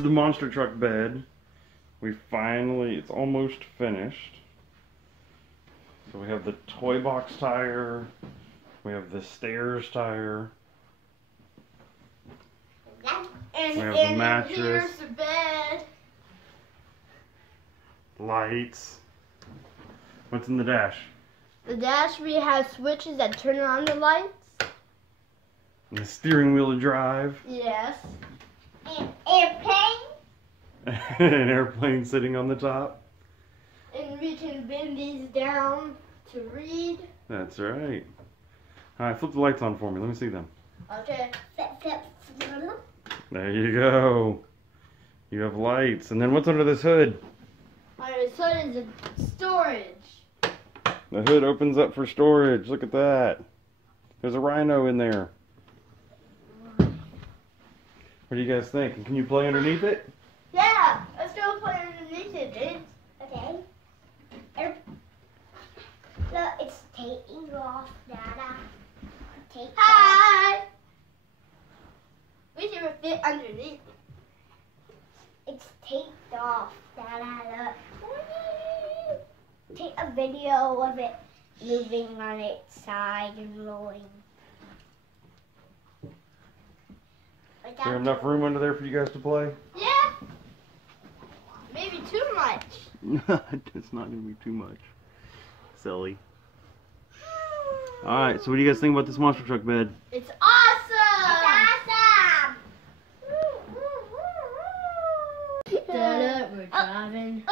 is the monster truck bed. It's almost finished. So we have the toy box tire. We have the stairs tire. And we have the mattress. Here's the bed. Lights. What's in the dash? The dash, we have switches that turn on the lights. And the steering wheel to drive. Yes. An airplane. An airplane sitting on the top. And we can bend these down to read. That's right. Alright, flip the lights on for me. Let me see them. Okay. There you go. You have lights. And then what's under this hood? Under this hood is a storage. The hood opens up for storage. Look at that. There's a rhino in there. What do you guys think? And can you play underneath it? Yeah, let's go play underneath it, dude. Okay. Look, it's taking off, TaDa. Take Hi! We should fit underneath it. It's taped off, TaDa. Look. Take a video of it moving on its side and rolling. Is there enough room under there for you guys to play? Yeah. Maybe too much. It's not going to be too much. Silly. Alright, so what do you guys think about this monster truck bed? It's awesome! It's awesome! TaDa, we're driving.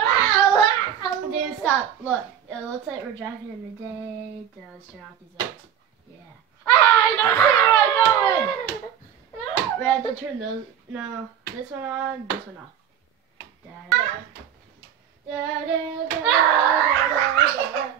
Then stop. Look, it looks like we're driving in the day. Let's turn off these lights. Yeah. I don't see where I'm going! We have to turn those. No, this one on, this one off. TaDa. TaDa, TaDa, TaDa.